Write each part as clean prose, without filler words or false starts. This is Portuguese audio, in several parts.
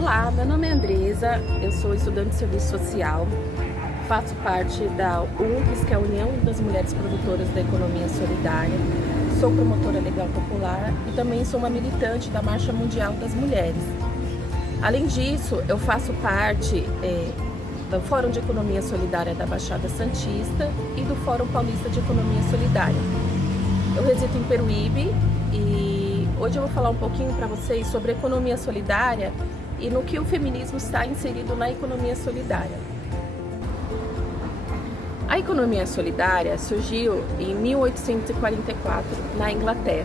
Olá, meu nome é Andresa, eu sou estudante de serviço social, faço parte da UNPS, que é a União das Mulheres Produtoras da Economia Solidária, sou promotora legal popular e também sou uma militante da Marcha Mundial das Mulheres. Além disso, eu faço parte do Fórum de Economia Solidária da Baixada Santista e do Fórum Paulista de Economia Solidária. Eu resido em Peruíbe e hoje eu vou falar um pouquinho para vocês sobre economia solidária e no que o feminismo está inserido na economia solidária. A economia solidária surgiu em 1844 na Inglaterra,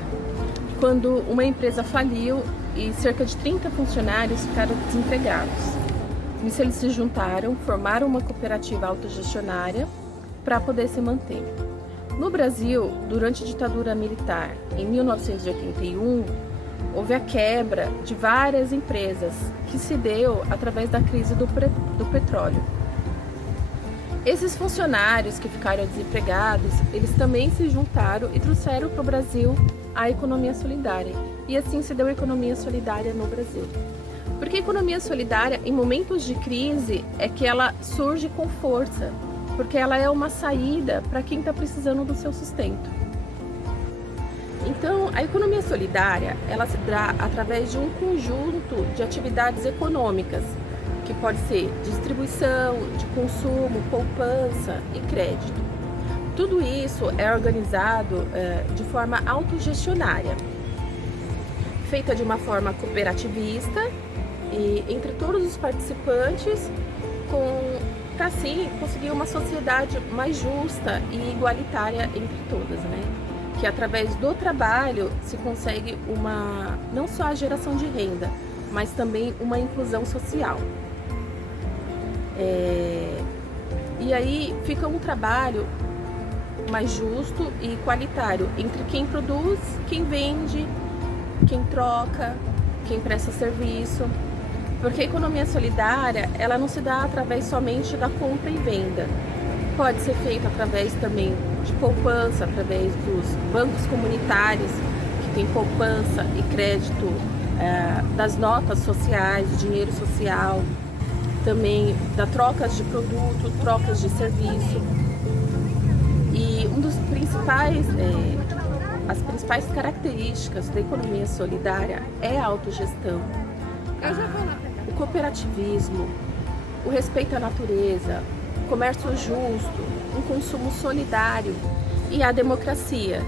quando uma empresa faliu e cerca de 30 funcionários ficaram desempregados. Nisso eles se juntaram, formaram uma cooperativa autogestionária para poder se manter. No Brasil, durante a ditadura militar, em 1981, houve a quebra de várias empresas, que se deu através da crise do petróleo. Esses funcionários que ficaram desempregados, eles também se juntaram e trouxeram para o Brasil a economia solidária. E assim se deu a economia solidária no Brasil. Porque a economia solidária, em momentos de crise, é que ela surge com força, porque ela é uma saída para quem está precisando do seu sustento. Então, a economia solidária, ela se dá através de um conjunto de atividades econômicas, que pode ser distribuição, de consumo, poupança e crédito. Tudo isso é organizado de forma autogestionária, feita de uma forma cooperativista e entre todos os participantes, para assim conseguir uma sociedade mais justa e igualitária entre todas, né? Que através do trabalho se consegue não só a geração de renda, mas também uma inclusão social. E aí fica um trabalho mais justo e igualitário entre quem produz, quem vende, quem troca, quem presta serviço. Porque a economia solidária, ela não se dá através somente da compra e venda. Pode ser feita através também de poupança, através dos bancos comunitários, que tem poupança e crédito, das notas sociais, do dinheiro social, também da trocas de produto, trocas de serviço. E as principais características da economia solidária é a autogestão, o cooperativismo, o respeito à natureza, o comércio justo, um consumo solidário e a democracia.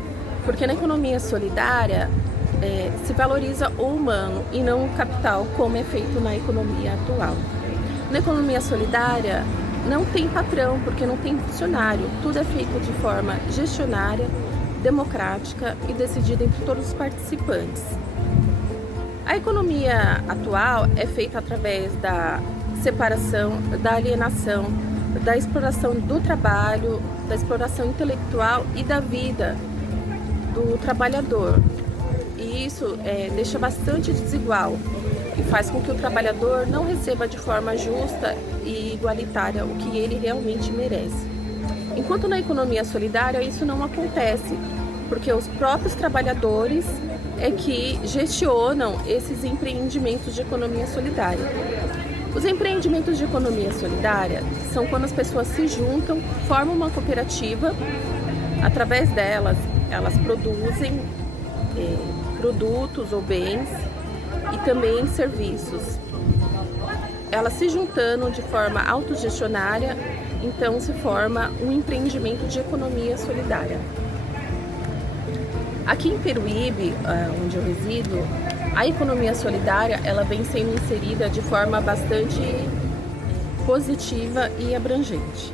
Porque na economia solidária se valoriza o humano e não o capital, como é feito na economia atual. Na economia solidária não tem patrão, porque não tem funcionário. Tudo é feito de forma gestionária, democrática e decidida entre todos os participantes. A economia atual é feita através da separação, da alienação, da exploração do trabalho, da exploração intelectual e da vida do trabalhador. E isso deixa bastante desigual e faz com que o trabalhador não receba de forma justa e igualitária o que ele realmente merece. Enquanto na economia solidária isso não acontece, porque os próprios trabalhadores é que gestionam esses empreendimentos de economia solidária. Os empreendimentos de economia solidária são quando as pessoas se juntam, formam uma cooperativa, através delas elas produzem produtos ou bens e também serviços. Elas se juntando de forma autogestionária, então se forma um empreendimento de economia solidária. Aqui em Peruíbe, onde eu resido, a economia solidária ela vem sendo inserida de forma bastante positiva e abrangente.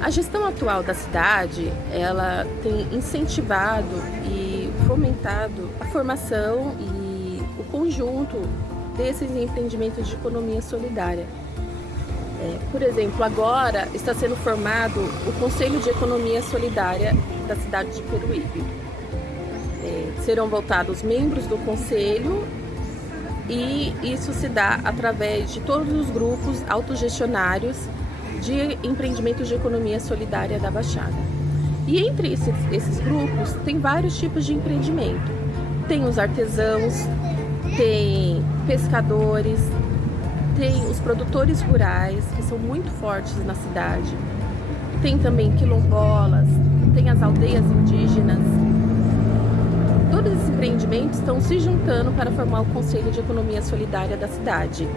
A gestão atual da cidade, ela tem incentivado e fomentado a formação e o conjunto desses empreendimentos de economia solidária. Por exemplo, agora está sendo formado o Conselho de Economia Solidária da cidade de Peruíbe. Serão votados membros do conselho e isso se dá através de todos os grupos autogestionários de empreendimentos de economia solidária da Baixada. E entre esses grupos tem vários tipos de empreendimento. Tem os artesãos, tem pescadores, tem os produtores rurais, que são muito fortes na cidade, tem também quilombolas, tem as aldeias indígenas. Todos esses empreendimentos estão se juntando para formar o Conselho de Economia Solidária da cidade,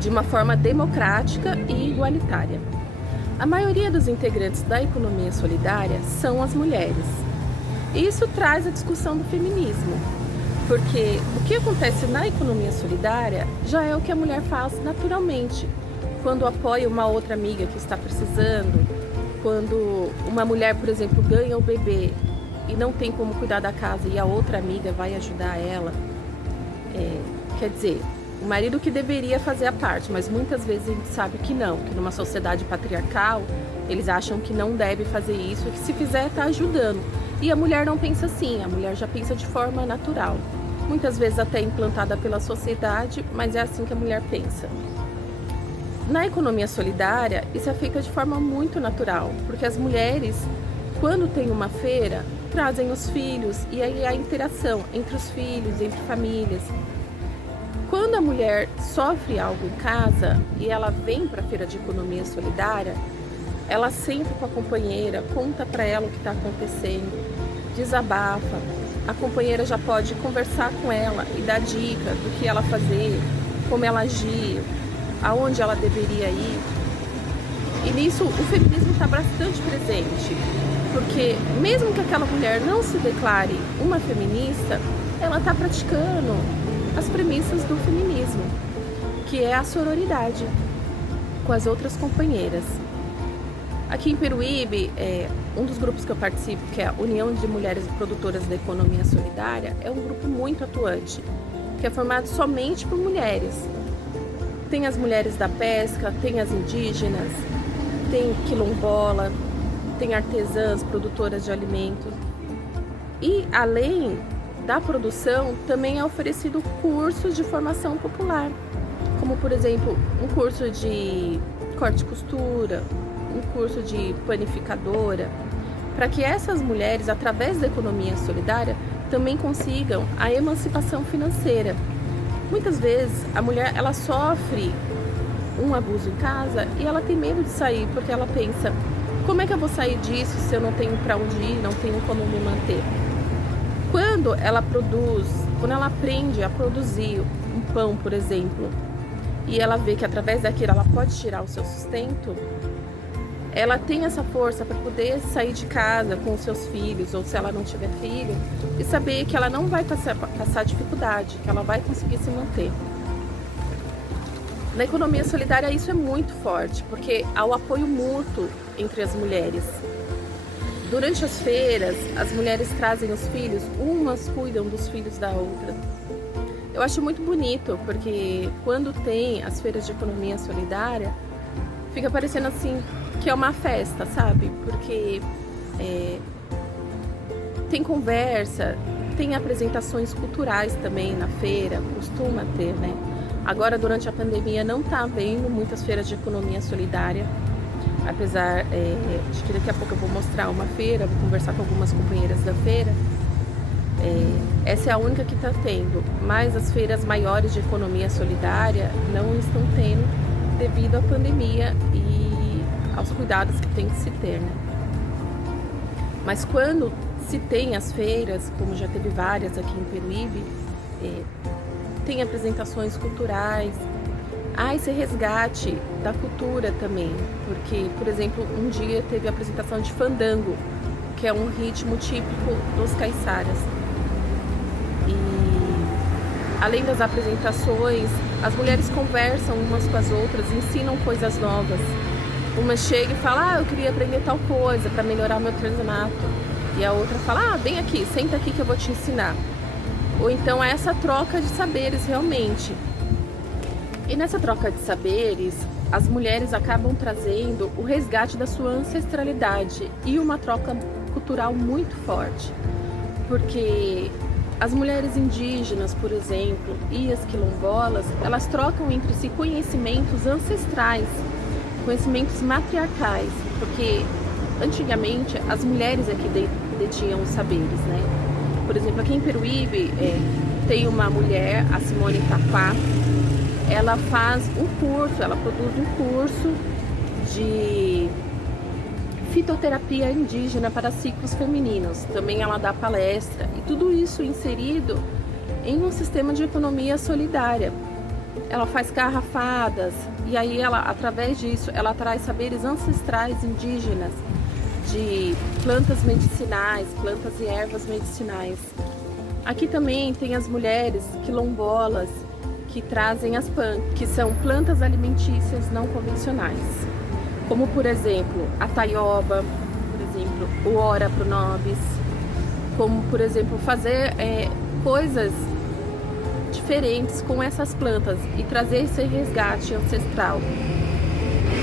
de uma forma democrática e igualitária. A maioria dos integrantes da economia solidária são as mulheres. E isso traz a discussão do feminismo, porque o que acontece na economia solidária já é o que a mulher faz naturalmente, quando apoia uma outra amiga que está precisando, quando uma mulher, por exemplo, ganha o bebê e não tem como cuidar da casa e a outra amiga vai ajudar ela. Quer dizer, o marido que deveria fazer a parte, mas muitas vezes a gente sabe que não, que numa sociedade patriarcal eles acham que não deve fazer isso, que se fizer está ajudando. E a mulher não pensa assim, a mulher já pensa de forma natural. Muitas vezes até implantada pela sociedade, mas é assim que a mulher pensa. Na economia solidária, isso é feito de forma muito natural, porque as mulheres, quando tem uma feira, trazem os filhos e aí a interação entre os filhos, entre famílias. Quando a mulher sofre algo em casa e ela vem para a feira de economia solidária, ela senta com a companheira, conta para ela o que está acontecendo, desabafa. A companheira já pode conversar com ela e dar dica do que ela fazer, como ela agir, aonde ela deveria ir. E nisso o feminismo está bastante presente, porque mesmo que aquela mulher não se declare uma feminista, ela está praticando as premissas do feminismo, que é a sororidade com as outras companheiras. Aqui em Peruíbe, um dos grupos que eu participo, que é a União de Mulheres Produtoras da Economia Solidária, é um grupo muito atuante, que é formado somente por mulheres. Tem as mulheres da pesca, tem as indígenas, tem quilombola, tem artesãs, produtoras de alimentos. E além da produção, também é oferecido cursos de formação popular, como por exemplo, um curso de corte e costura, um curso de panificadora, para que essas mulheres, através da economia solidária, também consigam a emancipação financeira. Muitas vezes a mulher ela sofre um abuso em casa e ela tem medo de sair, porque ela pensa: como é que eu vou sair disso se eu não tenho para onde ir, não tenho como me manter? Quando ela produz, quando ela aprende a produzir um pão, por exemplo, e ela vê que através daquilo ela pode tirar o seu sustento, ela tem essa força para poder sair de casa com os seus filhos, ou se ela não tiver filho, e saber que ela não vai passar dificuldade, que ela vai conseguir se manter. Na economia solidária isso é muito forte, porque há o apoio mútuo entre as mulheres. Durante as feiras, as mulheres trazem os filhos, umas cuidam dos filhos da outra. Eu acho muito bonito, porque quando tem as feiras de economia solidária, fica parecendo assim que é uma festa, sabe? Porque tem conversa, tem apresentações culturais também na feira, costuma ter, né? Agora, durante a pandemia, não está havendo muitas feiras de economia solidária, apesar de que daqui a pouco eu vou mostrar uma feira, vou conversar com algumas companheiras da feira. Essa é a única que está tendo, mas as feiras maiores de economia solidária não estão tendo devido à pandemia e aos cuidados que tem que se ter, né? Mas quando se tem as feiras, como já teve várias aqui em Peruíbe, tem apresentações culturais, esse resgate da cultura também, porque, por exemplo, um dia teve a apresentação de fandango, que é um ritmo típico dos caiçaras. E além das apresentações, as mulheres conversam umas com as outras, ensinam coisas novas. Uma chega e fala: eu queria aprender tal coisa para melhorar o meu artesanato. E a outra fala: vem aqui, senta aqui que eu vou te ensinar. Ou então é essa troca de saberes realmente. E nessa troca de saberes, as mulheres acabam trazendo o resgate da sua ancestralidade e uma troca cultural muito forte. Porque as mulheres indígenas, por exemplo, e as quilombolas, elas trocam entre si conhecimentos ancestrais, conhecimentos matriarcais, porque antigamente as mulheres é que detinham os saberes, né? Por exemplo, aqui em Peruíbe tem uma mulher, a Simone Taquá, ela ela faz um curso, ela produz um curso de fitoterapia indígena para ciclos femininos. Também ela dá palestra e tudo isso inserido em um sistema de economia solidária. Ela faz garrafadas e aí ela, através disso, ela traz saberes ancestrais indígenas de plantas medicinais, plantas e ervas medicinais. Aqui também tem as mulheres quilombolas que trazem as PAN, que são plantas alimentícias não convencionais, como por exemplo a taioba, por exemplo o ora pronobis, como por exemplo fazer coisas diferentes com essas plantas e trazer esse resgate ancestral.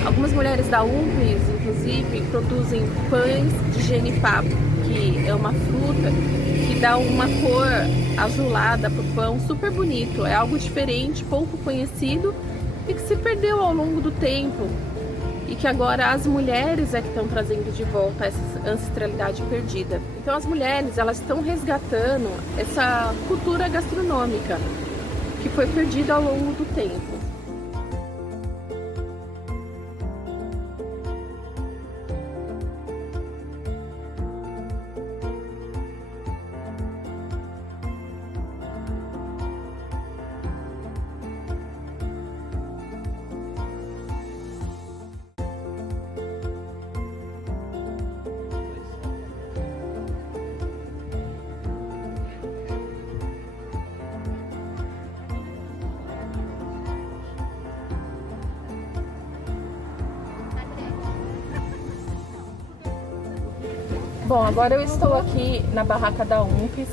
Algumas mulheres da UMPES, inclusive, produzem pães de genipapo, que é uma fruta que dá uma cor azulada para o pão, super bonito. É algo diferente, pouco conhecido e que se perdeu ao longo do tempo. E que agora as mulheres é que estão trazendo de volta essa ancestralidade perdida. Então as mulheres, elas estão resgatando essa cultura gastronômica que foi perdida ao longo do tempo. Bom, agora eu estou aqui na barraca da UMPES,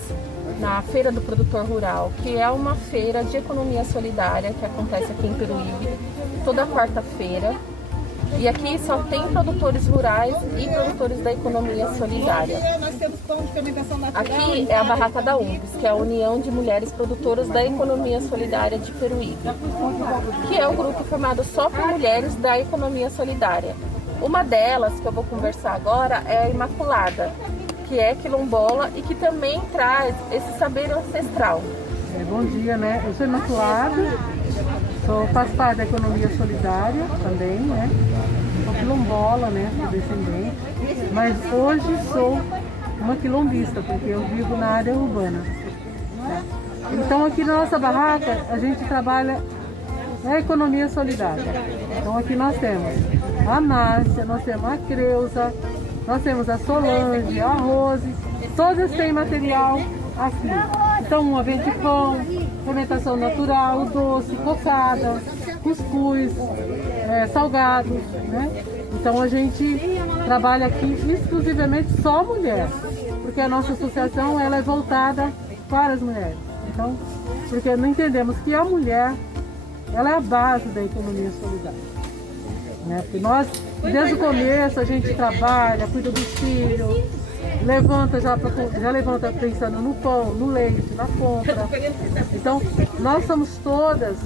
na Feira do Produtor Rural, que é uma feira de economia solidária que acontece aqui em Peruíbe, toda quarta-feira. E aqui só tem produtores rurais e produtores da economia solidária. Aqui é a barraca da UMPES, que é a União de Mulheres Produtoras da Economia Solidária de Peruíbe, que é um grupo formado só por mulheres da economia solidária. Uma delas, que eu vou conversar agora, é a Imaculada, que é quilombola e que também traz esse saber ancestral. Bom dia, né? Eu sou Imaculada, faço parte da economia solidária também, né? Sou quilombola, né? Sou descendente, mas hoje sou uma quilombista, porque eu vivo na área urbana. Então aqui na nossa barraca a gente trabalha na economia solidária. Então aqui nós temos a Márcia, nós temos a Creuza, nós temos a Solange, a Rose, todas têm material aqui. Então uma vende pão, fermentação natural, doce, cocada, cuscuz, salgados, né? Então a gente trabalha aqui exclusivamente só mulher, porque a nossa associação ela é voltada para as mulheres. Então, porque não entendemos que a mulher ela é a base da economia solidária, né? Porque nós, desde o começo, a gente trabalha, cuida dos filhos, já levanta pensando no pão, no leite, na compra. Então, nós somos todas,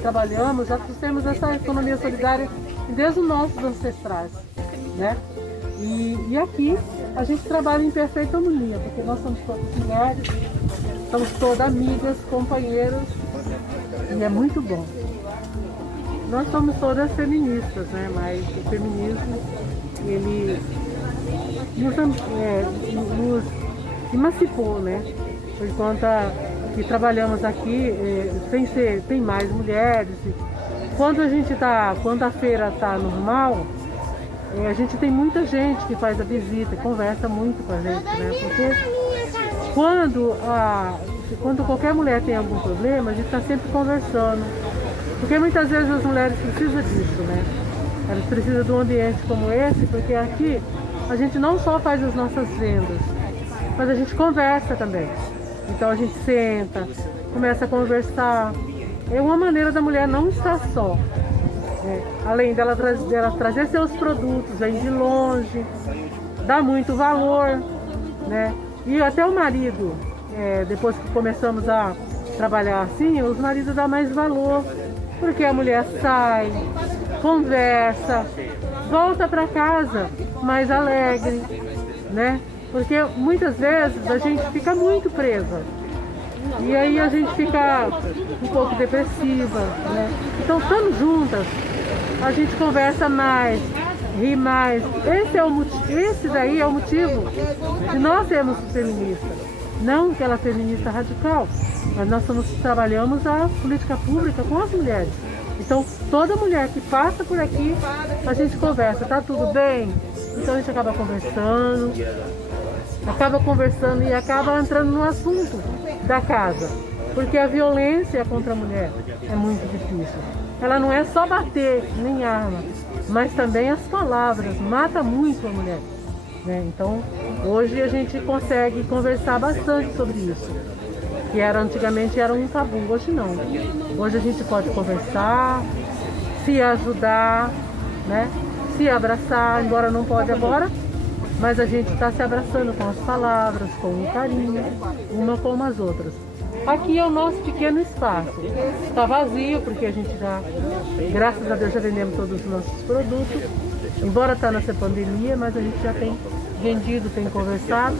trabalhamos, já temos essa economia solidária desde os nossos ancestrais, né? E aqui a gente trabalha em perfeita harmonia, porque nós somos todas mulheres, somos todas amigas, companheiras, e é muito bom. Nós somos todas feministas, né? Mas o feminismo, ele nos emancipou, né? Por conta que trabalhamos aqui, tem mais mulheres. Quando a feira está normal, a gente tem muita gente que faz a visita, conversa muito com a gente, né? Porque quando qualquer mulher tem algum problema, a gente está sempre conversando. Porque muitas vezes as mulheres precisam disso, né? Elas precisam de um ambiente como esse, porque aqui a gente não só faz as nossas vendas, mas a gente conversa também. Então a gente senta, começa a conversar. É uma maneira da mulher não estar só. Além dela trazer seus produtos, vem de longe, dá muito valor, né? E até o marido, depois que começamos a trabalhar assim, os maridos dão mais valor, porque a mulher sai, conversa, volta para casa mais alegre, né? Porque muitas vezes a gente fica muito presa. E aí a gente fica um pouco depressiva, né? Então, estando juntas, a gente conversa mais, ri mais. Esse daí é o motivo de nós sermos feministas. Não que ela é feminista radical, mas nós trabalhamos a política pública com as mulheres. Então, toda mulher que passa por aqui, a gente conversa, tá tudo bem? Então a gente acaba conversando e acaba entrando no assunto da casa. Porque a violência contra a mulher é muito difícil. Ela não é só bater, nem arma, mas também as palavras, mata muito a mulher, né? Então, hoje a gente consegue conversar bastante sobre isso. Que antigamente era um tabu, hoje não. Hoje a gente pode conversar, se ajudar, né? Se abraçar, embora não pode agora, mas a gente está se abraçando com as palavras, com o carinho, uma com as outras. Aqui é o nosso pequeno espaço. Está vazio, porque a gente já, graças a Deus, já vendemos todos os nossos produtos. Embora está nessa pandemia, mas a gente já tem vendido, tem conversado,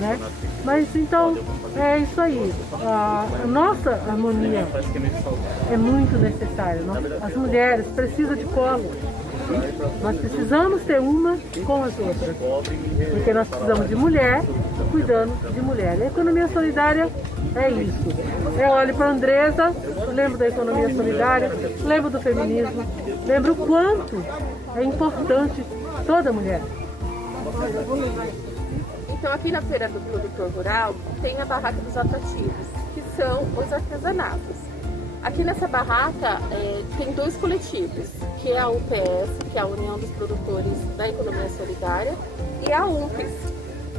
né? Mas então, é isso aí. A nossa harmonia é muito necessária. As mulheres precisam de colo. Nós precisamos ter uma com as outras. Porque nós precisamos de mulher cuidando de mulher. A economia solidária é isso. Eu olho para a Andresa, lembro da economia solidária, lembro do feminismo, lembro o quanto é importante toda mulher. Então, aqui na Feira do Produtor Rural tem a Barraca dos Atrativos, que são os artesanatos. Aqui nessa barraca tem dois coletivos, que é a UPS, que é a União dos Produtores da Economia Solidária, e a UMPES,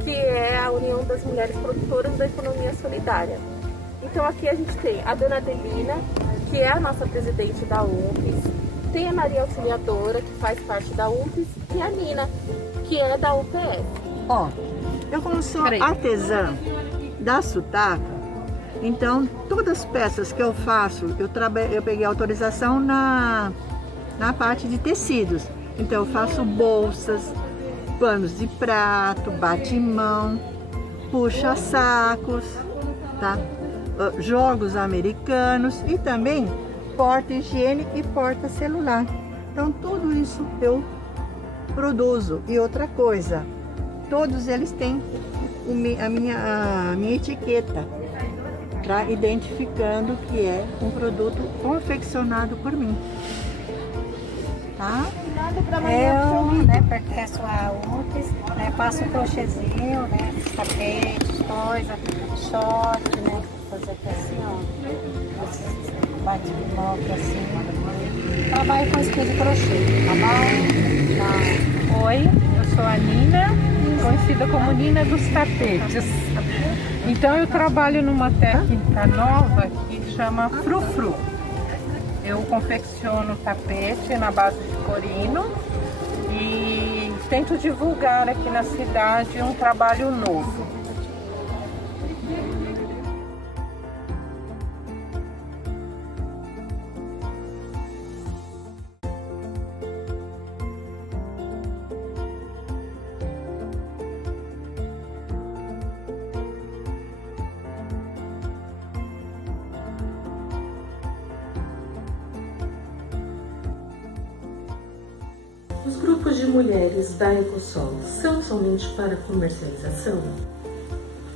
que é a União das Mulheres Produtoras da Economia Solidária. Então aqui a gente tem a Dona Adelina, que é a nossa presidente da UMPES, tem a Maria Auxiliadora, que faz parte da UMPES, e a Nina, que é da UPS. Ó, eu como sou artesã da Sutaca, então todas as peças que eu faço, eu peguei autorização na parte de tecidos. Então eu faço bolsas, panos de prato, bate-mão, puxa-sacos, tá? Jogos americanos e também porta-higiene e porta-celular. Então tudo isso eu produzo. E outra coisa, todos eles têm a minha etiqueta, tá? Identificando que é um produto confeccionado por mim. Tá? Eu, né, pertenço à UMPES, né, faço crochêzinho, né, tapetes, coisa, short, né, fazer aqui assim, ó, bate-moca assim. Trabalho com esse de crochê, tá bom? Tá. Oi, eu sou a Nina, conhecida como Nina dos Tapetes. Então eu trabalho numa técnica nova que chama frufru. Eu confecciono tapete na base de corino e tento divulgar aqui na cidade um trabalho novo. Os grupos de mulheres da Ecosol são somente para comercialização?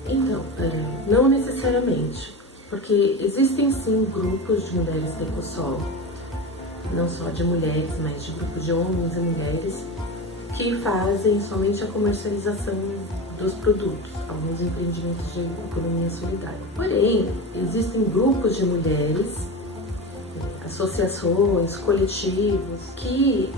Então, não necessariamente, porque existem sim grupos de mulheres da Ecosol, não só de mulheres, mas de grupos de homens e mulheres, que fazem somente a comercialização dos produtos, alguns empreendimentos de economia solidária. Porém, existem grupos de mulheres, associações, coletivos, que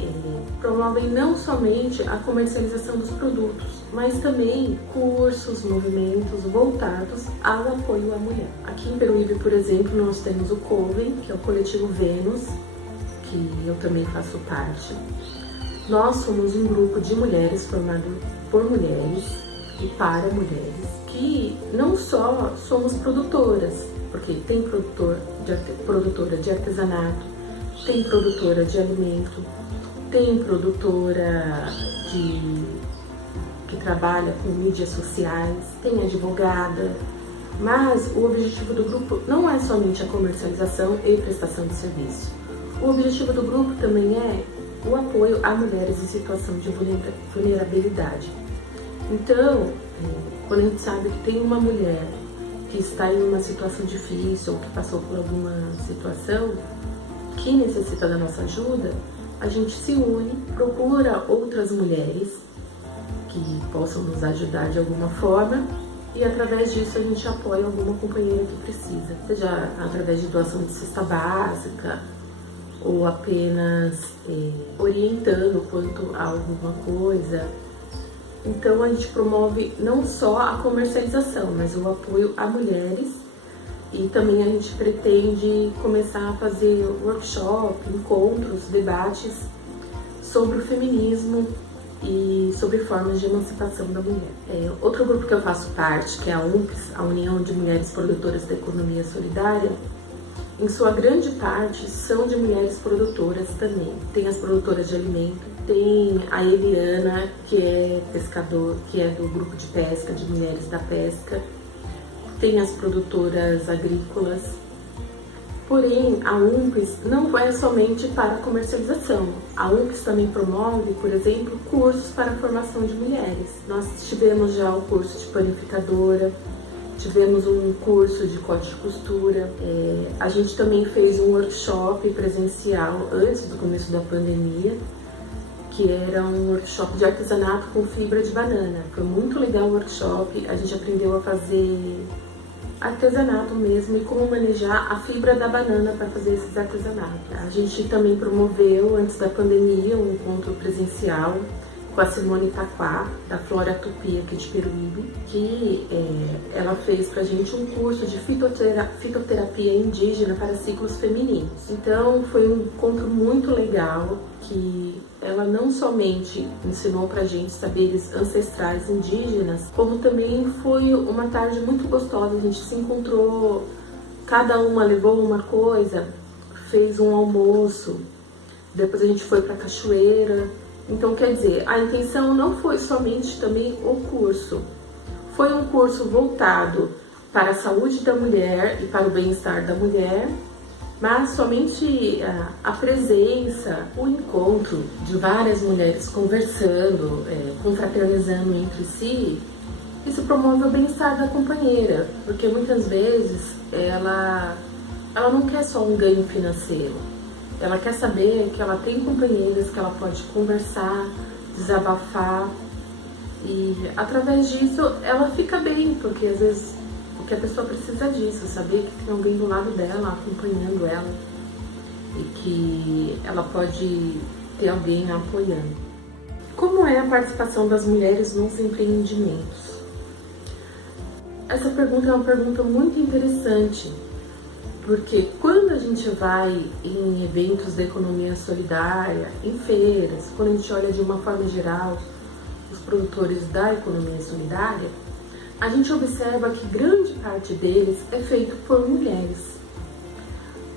promovem não somente a comercialização dos produtos, mas também cursos, movimentos voltados ao apoio à mulher. Aqui em Peruíbe, por exemplo, nós temos o COVEN, que é o coletivo Vênus, que eu também faço parte. Nós somos um grupo de mulheres formado por mulheres e para mulheres, que não só somos produtoras, porque tem produtora de artesanato, tem produtora de alimento, tem produtora que trabalha com mídias sociais, tem advogada, Mas o objetivo do grupo não é somente a comercialização e prestação de serviço. O objetivo do grupo também é o apoio a mulheres em situação de vulnerabilidade. Então, quando a gente sabe que tem uma mulher que está em uma situação difícil ou que passou por alguma situação que necessita da nossa ajuda, a gente se une, procura outras mulheres que possam nos ajudar de alguma forma e através disso a gente apoia alguma companheira que precisa, seja através de doação de cesta básica ou apenas orientando quanto a alguma coisa. Então a gente promove não só a comercialização, mas o apoio a mulheres e também a gente pretende começar a fazer workshop, encontros, debates sobre o feminismo e sobre formas de emancipação da mulher. Outro grupo que eu faço parte, que é a UNPS, a União de Mulheres Produtoras da Economia Solidária, em sua grande parte são de mulheres produtoras também. Tem as produtoras de alimento, tem a Eliana, que é pescador, que é do grupo de pesca, de mulheres da pesca, tem as produtoras agrícolas. Porém, a UNPS não é somente para comercialização. A UNPS também promove, por exemplo, cursos para a formação de mulheres. Nós tivemos já o curso de panificadora, tivemos um curso de corte de costura. A gente também fez um workshop presencial antes do começo da pandemia, que era um workshop de artesanato com fibra de banana. Foi muito legal o workshop, a gente aprendeu a fazer artesanato mesmo e como manejar a fibra da banana para fazer esses artesanatos. A gente também promoveu, antes da pandemia, um encontro presencial com a Simone Taquá, da Flora Tupi aqui de Peruíbe, que ela fez pra gente um curso de fitoterapia indígena para ciclos femininos. Então foi um encontro muito legal, que ela não somente ensinou pra gente saberes ancestrais indígenas, como também foi uma tarde muito gostosa. A gente se encontrou, cada uma levou uma coisa, fez um almoço, depois a gente foi pra cachoeira. Então, quer dizer, a intenção não foi somente também o curso. Foi um curso voltado para a saúde da mulher e para o bem-estar da mulher, mas somente a presença, o encontro de várias mulheres conversando, confraternizando entre si, isso promove o bem-estar da companheira, porque muitas vezes ela não quer só um ganho financeiro. Ela quer saber que ela tem companheiras que ela pode conversar, desabafar e através disso ela fica bem, porque às vezes o que a pessoa precisa disso, saber que tem alguém do lado dela, acompanhando ela e que ela pode ter alguém apoiando. Como é a participação das mulheres nos empreendimentos? Essa pergunta é uma pergunta muito interessante. Porque quando a gente vai em eventos da economia solidária, em feiras, quando a gente olha de uma forma geral os produtores da economia solidária, a gente observa que grande parte deles é feito por mulheres.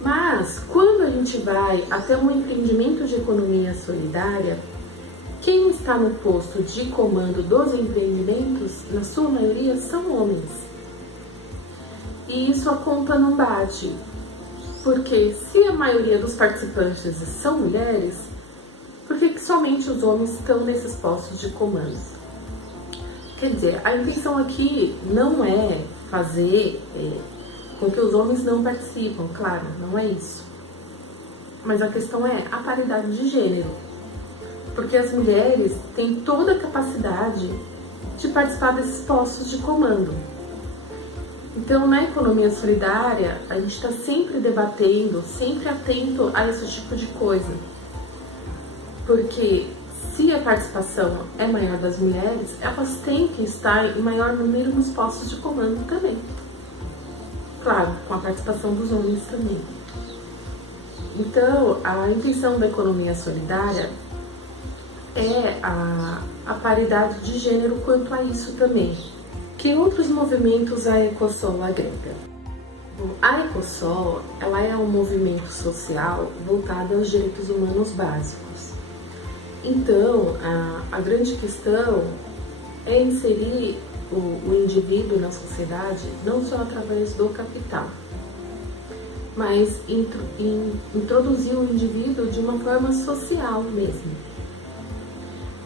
Mas quando a gente vai até um empreendimento de economia solidária, quem está no posto de comando dos empreendimentos, na sua maioria, são homens. E isso a conta não bate, porque se a maioria dos participantes são mulheres, por que somente os homens estão nesses postos de comando? Quer dizer, a intenção aqui não é fazer com que os homens não participam, claro, não é isso. Mas a questão é a paridade de gênero, porque as mulheres têm toda a capacidade de participar desses postos de comando. Então, na economia solidária, a gente está sempre debatendo, sempre atento a esse tipo de coisa. Porque se a participação é maior das mulheres, elas têm que estar em maior número nos postos de comando também. Claro, com a participação dos homens também. Então, a intenção da economia solidária é a paridade de gênero quanto a isso também. Que outros movimentos a Ecosol agrega? Bom, a Ecosol, ela é um movimento social voltado aos direitos humanos básicos. Então, a grande questão é inserir o indivíduo na sociedade não só através do capital, mas introduzir o indivíduo de uma forma social mesmo.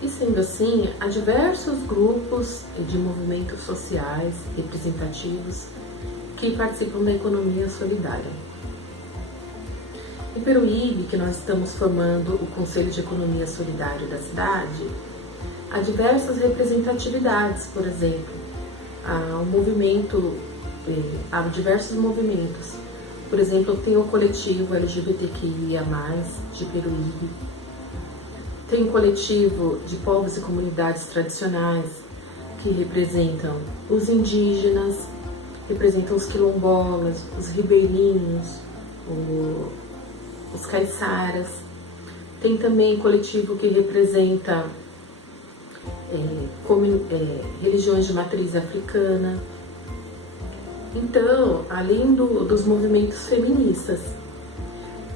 E sendo assim, há diversos grupos de movimentos sociais representativos que participam da economia solidária. Em Peruíbe, que nós estamos formando o Conselho de Economia Solidária da cidade, há diversas representatividades, por exemplo, há diversos movimentos. Por exemplo, tem o coletivo LGBTQIA+, de Peruíbe, tem o coletivo de povos e comunidades tradicionais, que representam os indígenas, representam os quilombolas, os ribeirinhos, os caiçaras. Tem também coletivo que representa religiões de matriz africana. Então, além dos movimentos feministas.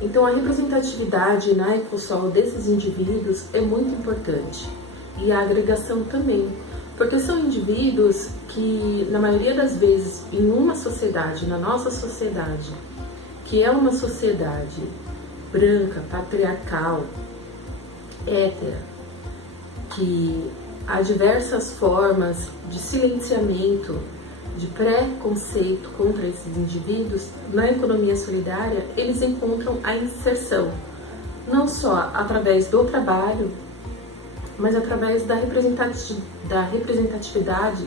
Então, a representatividade na Ecosol desses indivíduos é muito importante. E a agregação também. Porque são indivíduos que, na maioria das vezes, em uma sociedade, na nossa sociedade, que é uma sociedade branca, patriarcal, hétera, que há diversas formas de silenciamento, de preconceito contra esses indivíduos, na economia solidária eles encontram a inserção, não só através do trabalho, mas através da representatividade,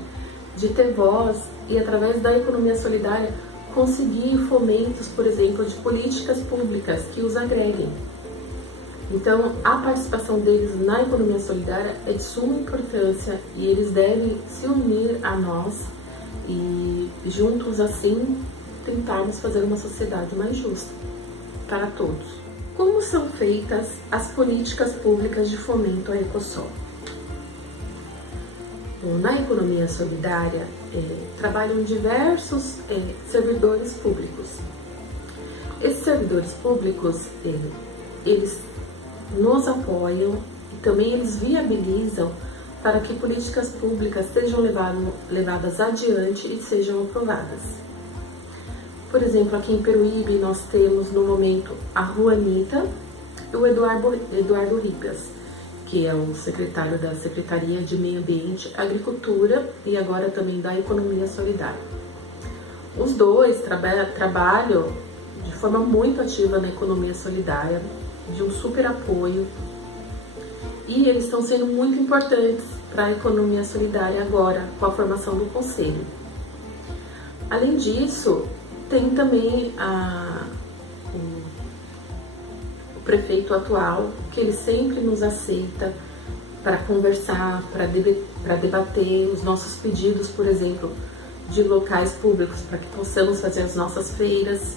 de ter voz, e através da economia solidária conseguir fomentos, por exemplo, de políticas públicas que os agreguem. Então, a participação deles na economia solidária é de suma importância e eles devem se unir a nós e juntos assim tentarmos fazer uma sociedade mais justa para todos. Como são feitas as políticas públicas de fomento à Ecosol? Bom, na economia solidária trabalham diversos servidores públicos. Esses servidores públicos, eles nos apoiam e também eles viabilizam para que políticas públicas sejam levadas adiante e sejam aprovadas. Por exemplo, aqui em Peruíbe nós temos no momento a Juanita e o Eduardo Ribas, que é o secretário da Secretaria de Meio Ambiente, Agricultura e agora também da Economia Solidária. Os dois trabalham de forma muito ativa na economia solidária, de um super apoio, e eles estão sendo muito importantes para a economia solidária agora, com a formação do Conselho. Além disso, tem também o prefeito atual, que ele sempre nos aceita para conversar, para debater os nossos pedidos, por exemplo, de locais públicos, para que possamos fazer as nossas feiras.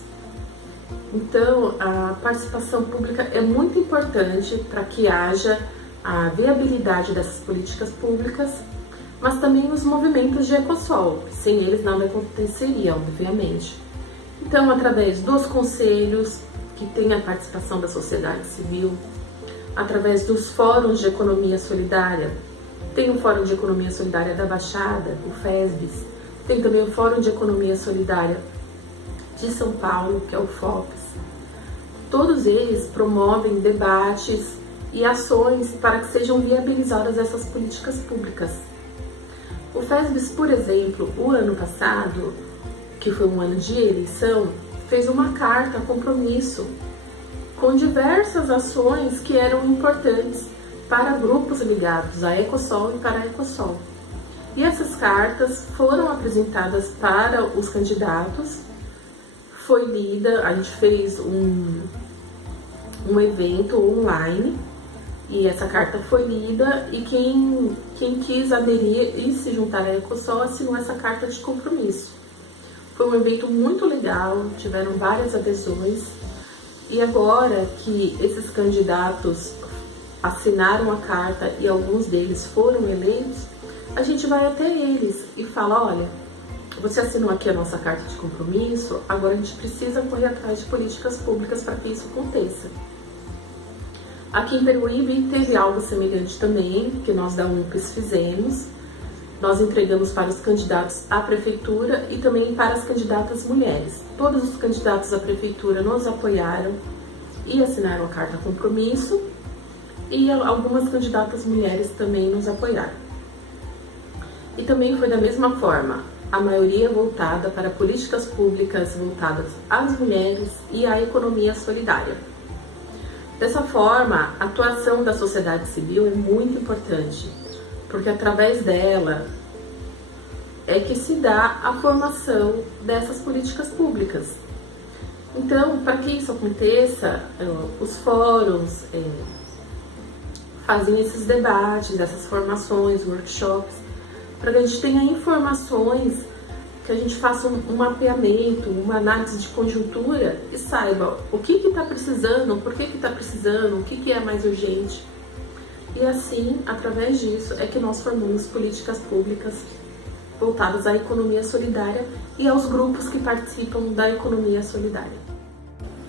Então, a participação pública é muito importante para que haja a viabilidade dessas políticas públicas, mas também os movimentos de Ecosol. Sem eles nada aconteceria, obviamente. Então, através dos conselhos, que tem a participação da sociedade civil, através dos fóruns de economia solidária, tem o Fórum de Economia Solidária da Baixada, o FESBIS, tem também o Fórum de Economia Solidária de São Paulo, que é o FOPS. Todos eles promovem debates e ações para que sejam viabilizadas essas políticas públicas. O FESBIS, por exemplo, o ano passado, que foi um ano de eleição, fez uma carta compromisso com diversas ações que eram importantes para grupos ligados à Ecosol e para a Ecosol. E essas cartas foram apresentadas para os candidatos, foi lida, a gente fez um evento online, e essa carta foi lida, e quem quis aderir e se juntar à Ecosol assinou essa carta de compromisso. Foi um evento muito legal, tiveram várias adesões, e agora que esses candidatos assinaram a carta e alguns deles foram eleitos, a gente vai até eles e fala: olha, você assinou aqui a nossa carta de compromisso, agora a gente precisa correr atrás de políticas públicas para que isso aconteça. Aqui em Peruíbe teve algo semelhante também, que nós da UNPES fizemos, nós entregamos para os candidatos à prefeitura e também para as candidatas mulheres. Todos os candidatos à prefeitura nos apoiaram e assinaram a carta compromisso, e algumas candidatas mulheres também nos apoiaram. E também foi da mesma forma, a maioria voltada para políticas públicas voltadas às mulheres e à economia solidária. Dessa forma, a atuação da sociedade civil é muito importante, porque através dela é que se dá a formação dessas políticas públicas. Então, para que isso aconteça, os fóruns fazem esses debates, essas formações, workshops, para que a gente tenha informações, que a gente faça um mapeamento, uma análise de conjuntura e saiba o que está precisando, por que está precisando, o que é mais urgente. E assim, através disso, é que nós formamos políticas públicas voltadas à economia solidária e aos grupos que participam da economia solidária.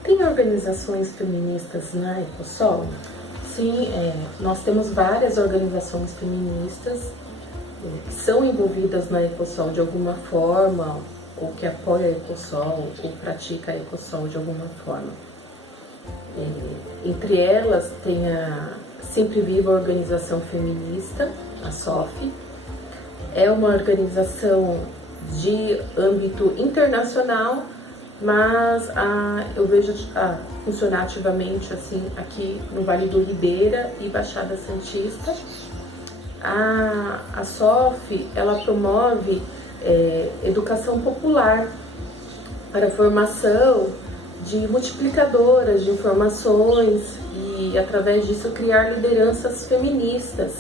Tem organizações feministas na Ecosol? Sim, nós temos várias organizações feministas que são envolvidas na Ecosol de alguma forma, ou que apoia a Ecosol, ou pratica a Ecosol de alguma forma. Entre elas tem a Sempre Viva Organização Feminista, a SOF. É uma organização de âmbito internacional, mas eu vejo funcionar ativamente assim, aqui no Vale do Ribeira e Baixada Santista. A SOF, ela promove educação popular para a formação de multiplicadoras de informações e, através disso, criar lideranças feministas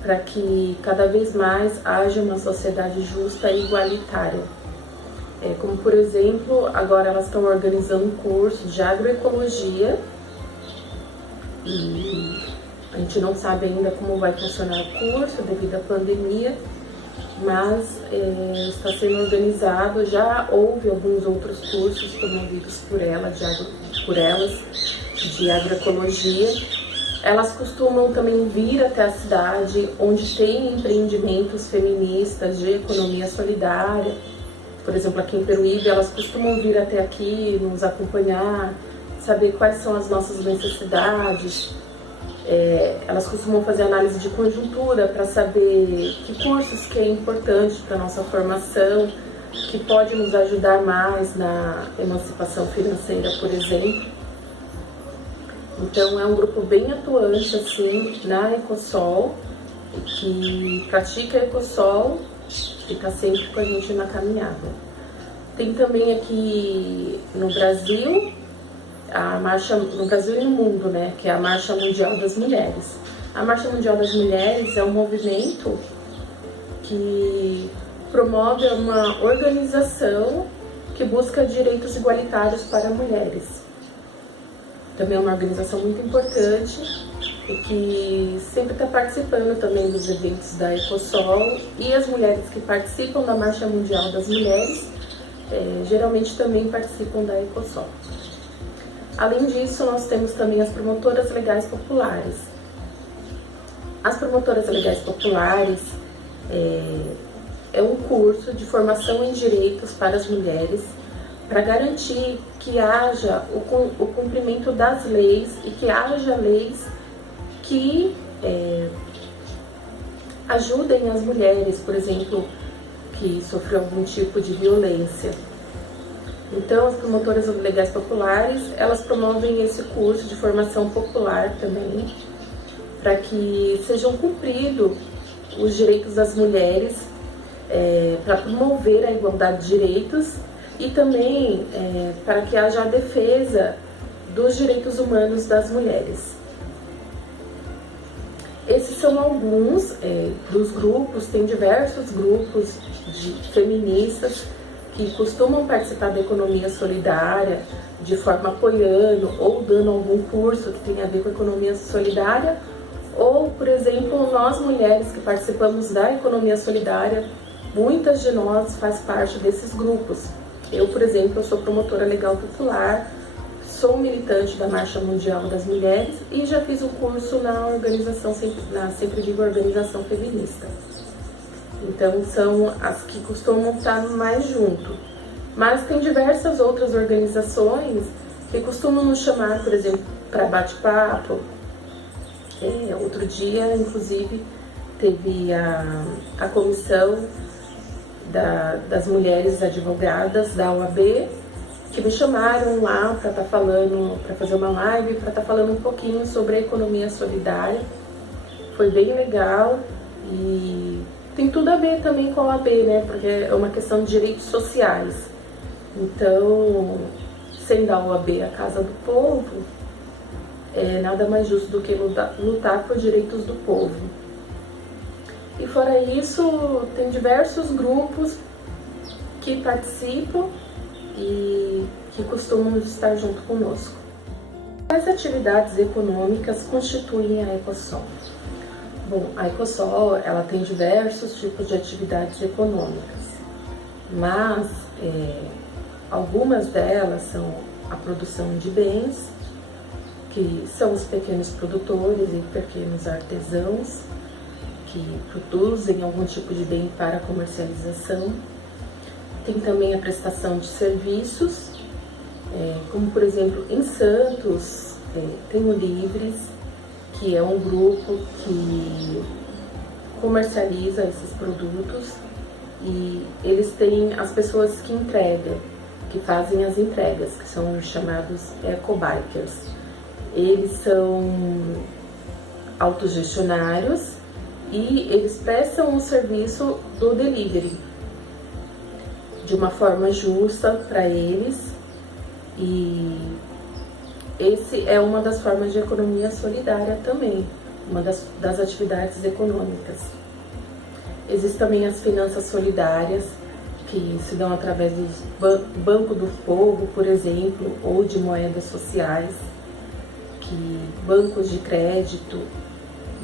para que cada vez mais haja uma sociedade justa e igualitária. Como, por exemplo, agora elas estão organizando um curso de agroecologia e a gente não sabe ainda como vai funcionar o curso devido à pandemia, mas está sendo organizado. Já houve alguns outros cursos promovidos por elas de agroecologia. Elas costumam também vir até a cidade onde tem empreendimentos feministas de economia solidária. Por exemplo, aqui em Peruíbe, elas costumam vir até aqui, nos acompanhar, saber quais são as nossas necessidades. Elas costumam fazer análise de conjuntura para saber que cursos que é importante para a nossa formação, que pode nos ajudar mais na emancipação financeira, por exemplo. Então é um grupo bem atuante assim, na Ecosol, que pratica a Ecosol e está sempre com a gente na caminhada. Tem também aqui no Brasil, a marcha no Brasil e no mundo, né, que é a Marcha Mundial das Mulheres. A Marcha Mundial das Mulheres é um movimento que promove uma organização que busca direitos igualitários para mulheres. Também é uma organização muito importante e que sempre está participando também dos eventos da Ecosol, e as mulheres que participam da Marcha Mundial das Mulheres geralmente também participam da Ecosol. Além disso, nós temos também as promotoras legais populares. As promotoras legais populares é um curso de formação em direitos para as mulheres para garantir que haja o cumprimento das leis e que haja leis que ajudem as mulheres, por exemplo, que sofreu algum tipo de violência. Então, as promotoras legais populares, elas promovem esse curso de formação popular também, para que sejam cumpridos os direitos das mulheres, para promover a igualdade de direitos e também para que haja a defesa dos direitos humanos das mulheres. Esses são alguns dos grupos, tem diversos grupos feministas que costumam participar da economia solidária de forma apoiando ou dando algum curso que tenha a ver com a economia solidária, ou, por exemplo, nós mulheres que participamos da economia solidária, muitas de nós faz parte desses grupos. Eu, por exemplo, sou promotora legal popular, sou militante da Marcha Mundial das Mulheres e já fiz um curso na organização, na Sempre Viva Organização Feminista. Então são as que costumam estar mais junto. Mas tem diversas outras organizações que costumam nos chamar, por exemplo, para bate-papo. Outro dia, inclusive, teve a comissão das mulheres advogadas da OAB, que me chamaram lá para estar falando, para fazer uma live, para estar falando um pouquinho sobre a economia solidária. Foi bem legal e tem tudo a ver também com a OAB, né? Porque é uma questão de direitos sociais. Então, sendo a OAB a Casa do Povo, nada mais justo do que lutar por direitos do povo. E fora isso, tem diversos grupos que participam e que costumam estar junto conosco. Quais atividades econômicas constituem a Ecosol? Bom, a Ecosol, ela tem diversos tipos de atividades econômicas, mas algumas delas são a produção de bens, que são os pequenos produtores e pequenos artesãos que produzem algum tipo de bem para comercialização. Tem também a prestação de serviços, como por exemplo em Santos tem o Livres, que é um grupo que comercializa esses produtos, e eles têm as pessoas que entregam, que fazem as entregas, que são chamados ecobikers. Eles são autogestionários e eles prestam o serviço do delivery de uma forma justa para eles, e esse é uma das formas de economia solidária também, uma das atividades econômicas. Existem também as finanças solidárias, que se dão através do Banco do Povo, por exemplo, ou de moedas sociais, que bancos de crédito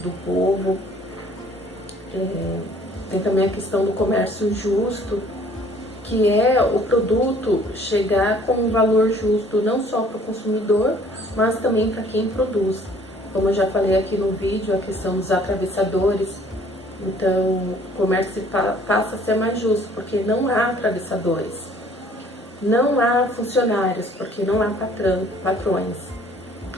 do povo. Tem também a questão do comércio justo, que é o produto chegar com um valor justo não só para o consumidor, mas também para quem produz. Como eu já falei aqui no vídeo, a questão dos atravessadores. Então, o comércio passa a ser mais justo, porque não há atravessadores, não há funcionários, porque não há patrões.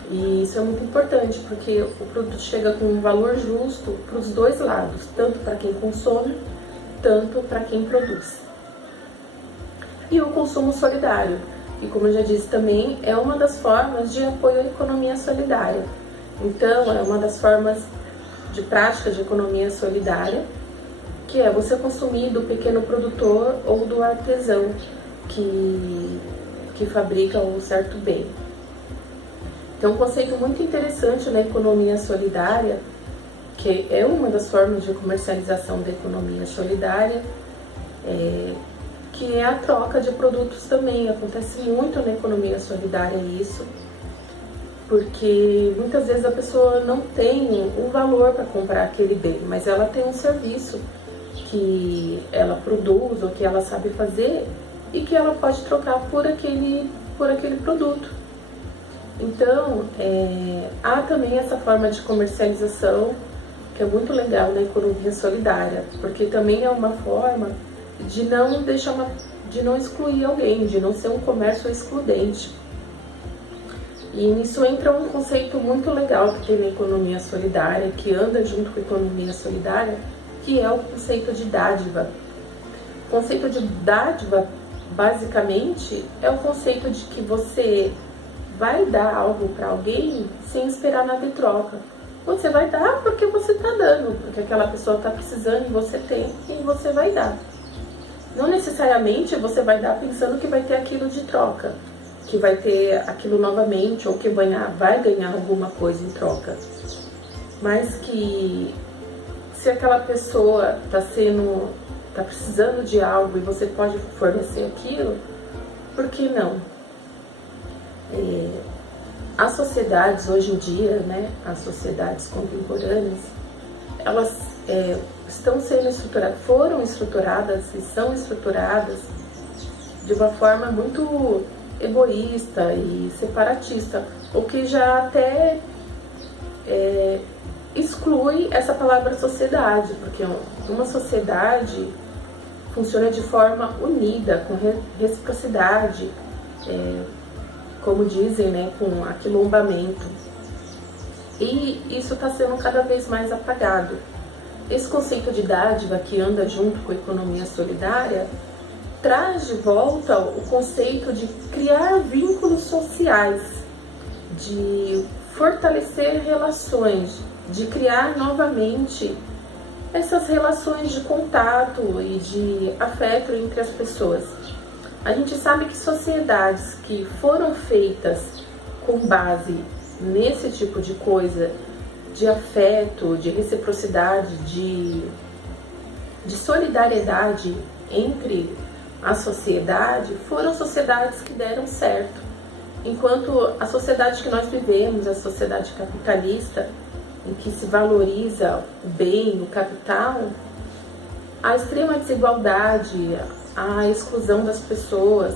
E isso é muito importante, porque o produto chega com um valor justo para os dois lados, tanto para quem consome, tanto para quem produz. E o consumo solidário, e como eu já disse também, é uma das formas de apoio à economia solidária. Então, é uma das formas de prática de economia solidária, que é você consumir do pequeno produtor ou do artesão que fabrica um certo bem. Então, um conceito muito interessante na economia solidária, que é uma das formas de comercialização da economia solidária, que é a troca de produtos também. Acontece muito na economia solidária isso, porque muitas vezes a pessoa não tem um valor para comprar aquele bem, mas ela tem um serviço que ela produz ou que ela sabe fazer e que ela pode trocar por aquele produto. Então, há também essa forma de comercialização que é muito legal na economia solidária, porque também é uma forma de não excluir alguém, de não ser um comércio excludente. E nisso entra um conceito muito legal que tem na economia solidária, que anda junto com a economia solidária, que é o conceito de dádiva. O conceito de dádiva, basicamente, é o conceito de que você vai dar algo para alguém sem esperar nada em troca. Você vai dar porque você está dando, porque aquela pessoa está precisando e você tem, e você vai dar. Não necessariamente você vai dar pensando que vai ter aquilo de troca, que vai ter aquilo novamente, ou que vai ganhar alguma coisa em troca. Mas que se aquela pessoa está precisando de algo e você pode fornecer aquilo, por que não? As sociedades hoje em dia, né, as sociedades contemporâneas, elas estão sendo estruturadas, foram estruturadas e são estruturadas de uma forma muito egoísta e separatista, o que já até exclui essa palavra sociedade, porque uma sociedade funciona de forma unida, com reciprocidade, como dizem, né, com aquilombamento. E isso está sendo cada vez mais apagado. Esse conceito de dádiva, que anda junto com a economia solidária, traz de volta o conceito de criar vínculos sociais, de fortalecer relações, de criar novamente essas relações de contato e de afeto entre as pessoas. A gente sabe que sociedades que foram feitas com base nesse tipo de coisa, de afeto, de reciprocidade, de solidariedade entre a sociedade, foram sociedades que deram certo. Enquanto a sociedade que nós vivemos, a sociedade capitalista, em que se valoriza o bem, o capital, a extrema desigualdade, a exclusão das pessoas,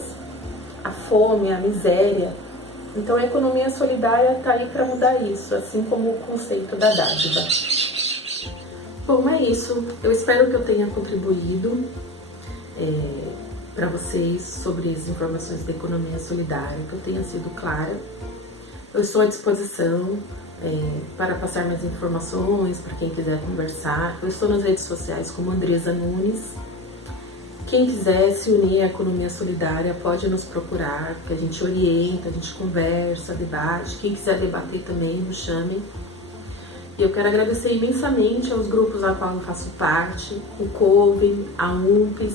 a fome, a miséria. Então a economia solidária está aí para mudar isso, assim como o conceito da dádiva. Bom, é isso. Eu espero que eu tenha contribuído para vocês sobre as informações da economia solidária, que eu tenha sido clara. Eu estou à disposição para passar mais informações, para quem quiser conversar. Eu estou nas redes sociais como Andresa Nunes. Quem quiser se unir à economia solidária pode nos procurar, que a gente orienta, a gente conversa, debate. Quem quiser debater também, nos chame. E eu quero agradecer imensamente aos grupos a qual eu faço parte, o Coven, a UMPES,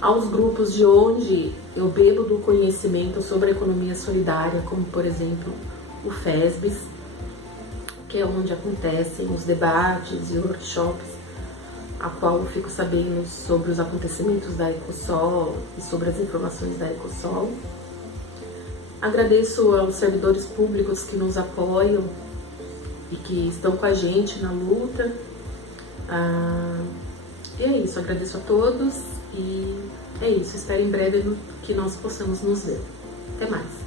aos grupos de onde eu bebo do conhecimento sobre a economia solidária, como por exemplo o FESBES, que é onde acontecem os debates e workshops, a qual eu fico sabendo sobre os acontecimentos da Ecosol e sobre as informações da Ecosol. Agradeço aos servidores públicos que nos apoiam e que estão com a gente na luta. E é isso, agradeço a todos e é isso, espero em breve que nós possamos nos ver. Até mais!